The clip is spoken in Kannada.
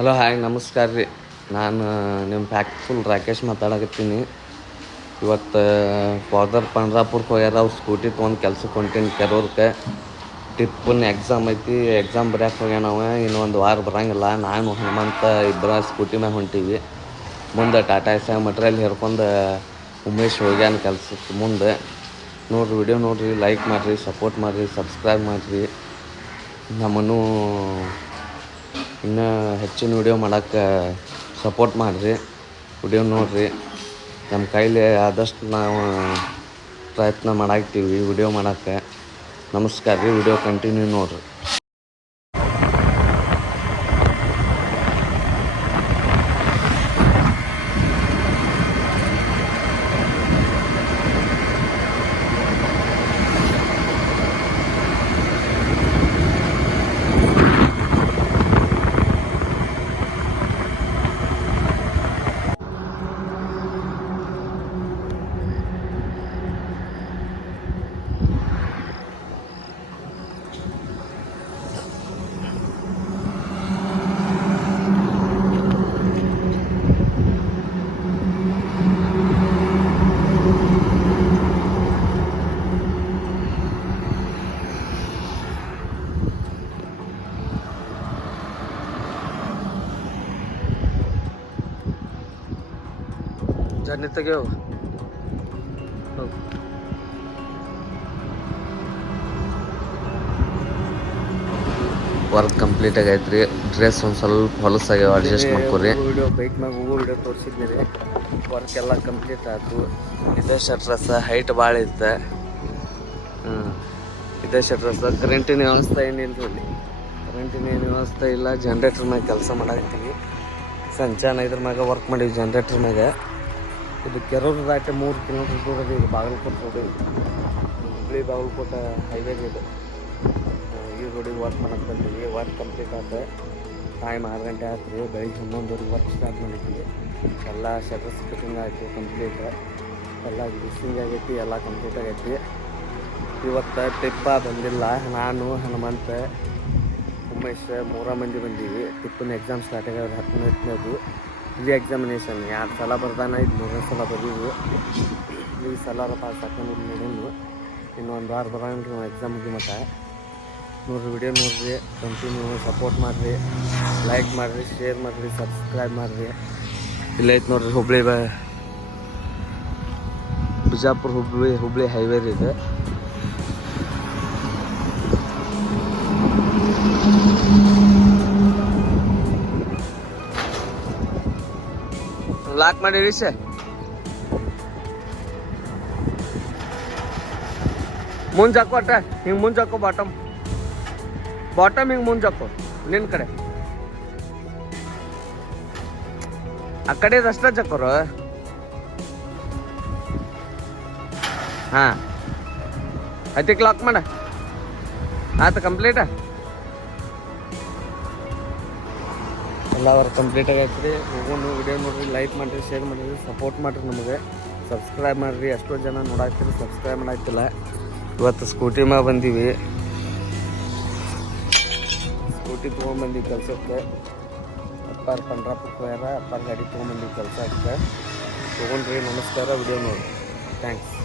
ಹಲೋ ಹಾಯ್ ನಮಸ್ಕಾರ ರೀ. ನಾನು ನಿಮ್ಮ ಫ್ಯಾಕ್ಟ್ಫುಲ್ ರಾಕೇಶ್ ಮಾತಾಡಕತ್ತೀನಿ. ಇವತ್ತು ಫಾದರ್ ಪಂಡ್ರಾಪುರಕ್ಕೆ ಹೋಗ್ಯಾರ. ಅವ್ರು ಸ್ಕೂಟಿ ತೊಗೊಂಡು ಕೆಲ್ಸಕ್ಕೆ ಹೊಂಟೀನಿ ಕೆರೂರ್ಗೆ. ಟಿಪ್ಪನ್ ಎಕ್ಸಾಮ್ ಐತಿ, ಎಕ್ಸಾಮ್ ಬರ್ಯಾಕೆ ಹೋಗ್ಯಾನ ನಾವು. ಇನ್ನೊಂದು ವಾರ ಬರೋಂಗಿಲ್ಲ. ನಾನು ಹನುಮಂತ ಇಬ್ಬರ ಸ್ಕೂಟಿ ಮ್ಯಾಗ ಹೊಂಟೀವಿ. ಮುಂದೆ ಟಾಟಾ ಎಸ್ ಮಟ್ರಿಯಲ್ ಹೇರ್ಕೊಂಡು ಉಮೇಶ್ ಹೋಗ್ಯಾನ ಕೆಲ್ಸಕ್ಕೆ. ಮುಂದೆ ನೋಡಿರಿ, ವಿಡಿಯೋ ನೋಡಿರಿ, ಲೈಕ್ ಮಾಡಿರಿ, ಸಪೋರ್ಟ್ ಮಾಡಿರಿ, ಸಬ್ಸ್ಕ್ರೈಬ್ ಮಾಡಿರಿ. ನಮ್ಮನ್ನು ಇನ್ನೂ ಹೆಚ್ಚಿನ ವಿಡಿಯೋ ಮಾಡೋಕ್ಕೆ ಸಪೋರ್ಟ್ ಮಾಡಿರಿ. ವಿಡಿಯೋ ನೋಡಿರಿ. ನಮ್ಮ ಕೈಲಿ ಆದಷ್ಟು ನಾವು ಪ್ರಯತ್ನ ಮಾಡಾಕ್ತೀವಿ ವಿಡಿಯೋ ಮಾಡೋಕ್ಕೆ. ನಮಸ್ಕಾರ ರೀ. ವಿಡಿಯೋ ಕಂಟಿನ್ಯೂ ನೋಡಿರಿ. ಜರ್ನಿ ತೆಗೆಯೋ. ವರ್ಕ್ ಕಂಪ್ಲೀಟ್ ಆಗೈತೆ ರೀ. ಡ್ರೆಸ್ ಒಂದು ಸ್ವಲ್ಪ ಹೊಲಸಾಗ್ಯಾವ, ಅಡ್ಜಸ್ಟ್ ಮಾಡ್ಕೊರಿ. ವಿಡಿಯೋ ಬೈಕ್ ಮ್ಯಾಗ ಹೋಗೋ ವಿಡಿಯೋ ತೋರಿಸಿದ್ನಿ ರೀ. ವರ್ಕ್ ಎಲ್ಲ ಕಂಪ್ಲೀಟ್ ಆಯ್ತು. ಇದೇ ಶಟ್ರಸ ಹೈಟ್ ಭಾಳ ಇತ್ತು. ಇದೇ ಶಟ್ರಸ. ಕರೆಂಟಿನ ವ್ಯವಸ್ಥೆ ಏನಿಲ್ಲ ರೀ. ಕರೆಂಟಿನ ಏನು ವ್ಯವಸ್ಥೆ ಇಲ್ಲ. ಜನ್ರೇಟ್ರ್ ಮ್ಯಾಗ ಕೆಲಸ ಮಾಡಾಕ್ತೀವಿ. ಸಂಚಾನ ಇದ್ರ ಮ್ಯಾಗ ವರ್ಕ್ ಮಾಡೀವಿ ಜನ್ರೇಟ್ರ್ ಮ್ಯಾಗ. ಇದು ಕೆರೂರು ದಾಟಿ 3 ಕಿಲೋಮೀಟ್ರ್ ದೂರ ಇದೆ. ಇದು ಬಾಗಲಕೋಟೆ ರೋಡ್. ಹುಬ್ಳಿ ಬಾಗಲಕೋಟೆ ಹೈವೇಗೆ ಇದು. ಈ ರೋಡಿಗೆ ವರ್ಕ್ ಮಾಡಕ್ಕೆ ಬಂದೀವಿ. ವರ್ಕ್ ಕಂಪ್ಲೀಟ್ ಆಯ್ತು. ಟೈಮ್ 6 ಗಂಟೆ ಆಯ್ತು ರೀ. ಬೆಳಿಗ್ಗೆ 11 ವರ್ಕ್ ಸ್ಟಾರ್ಟ್ ಮಾಡಿದ್ದೀವಿ. ಎಲ್ಲ ಶಟರ್ಸ್ ಫಿಟ್ಟಿಂಗ್ ಆಯಿತು ಕಂಪ್ಲೀಟ್. ಎಲ್ಲ ಮಿಕ್ಸಿಂಗ್ ಆಗೈತಿ, ಎಲ್ಲ ಕಂಪ್ಲೀಟ್ ಆಗೈತಿ. ಇವತ್ತು ಟಿಪ್ಪ ಬಂದಿಲ್ಲ. ನಾನು ಹನುಮಂತ ಉಮೇಶ್ 3 ಮಂದಿ ಬಂದೀವಿ. ಟಿಪ್ಪನ ಎಕ್ಸಾಮ್ ಸ್ಟಾರ್ಟ್ ಆಗ್ಯಾವ 10ನೇದು. ಇದು ಎಕ್ಸಾಮಿನೇಷನ್ 2 ಸಲ ಬರ್ದಾನ. ಇದು 3ನೇ ಸಲ ಬರೀವು. ಈ ಸಲ ಪಾಸ್ ಹಾಕೊಂಡು ನೋಡೋಣ. ಇನ್ನೊಂದು ವಾರ ಬರೋಂಗಿಲ್ಲ ನಾವು ಎಕ್ಸಾಮ್ ಮುಗಿ ಮಟ್ಟ. ನೋಡಿರಿ, ವಿಡಿಯೋ ನೋಡಿರಿ, ಕಂಟಿನ್ಯೂ ಸಪೋರ್ಟ್ ಮಾಡಿರಿ, ಲೈಕ್ ಮಾಡಿರಿ, ಶೇರ್ ಮಾಡಿರಿ, ಸಬ್ಸ್ಕ್ರೈಬ್ ಮಾಡಿರಿ. ಇಲ್ಲೈತೆ ನೋಡಿರಿ ಹುಬ್ಳಿ ಬಿಜಾಪುರ ಹುಬ್ಳಿ ಹೈವೇ ರೀ ಇದು. ಲಾಕ್ ಮಾಡಿರಿ ಸರ್. ಮುಂಜ್ ಹಾಕೋ ಅಟ್ಟ ಹಿಂಗೆ ಮುಂಜ್ ಹಾಕೋ. ಬಾಟಮ್ ಹಿಂಗೆ ಮುಂಜ್ ಹಾಕೋ. ನಿನ್ನ ಕಡೆ ಆ ಕಡೆದು ಅಷ್ಟ ಚಕ್ಕೋರು. ಹಾಂ ಅದಕ್ಕೆ ಲಾಕ್ ಮಾಡ. ಆಯ್ತು ಕಂಪ್ಲೀಟ. ಎಲ್ಲ ವರ್ಕ್ ಕಂಪ್ಲೀಟ್ ಆಗೈತೆ ರೀ. ಹೋಗೋಣ, ವಿಡಿಯೋ ನೋಡಿರಿ, ಲೈಕ್ ಮಾಡಿರಿ, ಶೇರ್ ಮಾಡಿರಿ, ಸಪೋರ್ಟ್ ಮಾಡಿರಿ. ನಮಗೆ ಸಬ್ಸ್ಕ್ರೈಬ್ ಮಾಡಿರಿ. ಎಷ್ಟೋ ಜನ ನೋಡಾಕ್ತೀರಿ, ಸಬ್ಸ್ಕ್ರೈಬ್ ಮಾಡಾಕ್ತಿಲ್ಲ. ಇವತ್ತು ಸ್ಕೂಟಿ ಮ್ಯಾಗ ಬಂದೀವಿ. ಸ್ಕೂಟಿ ತೊಗೊಂಡ್ಬಂದು ಕೆಲ್ಸಕ್ಕೆ. ಅಪ್ಪಾರು ಪಂಡ್ರಾಪುರಕ್ಕೆ ಹೋಗ್ಯಾರ. ಅಪ್ಪಾರು ಗಾಡಿ ತೊಗೊಂಡ್ಬಂದು ಕೆಲಸ ಆಗ್ತದೆ. ತೊಗೊಂಡ್ರಿ. ನಮಸ್ಕಾರ. ವಿಡಿಯೋ ನೋಡಿ. ಥ್ಯಾಂಕ್ಸ್.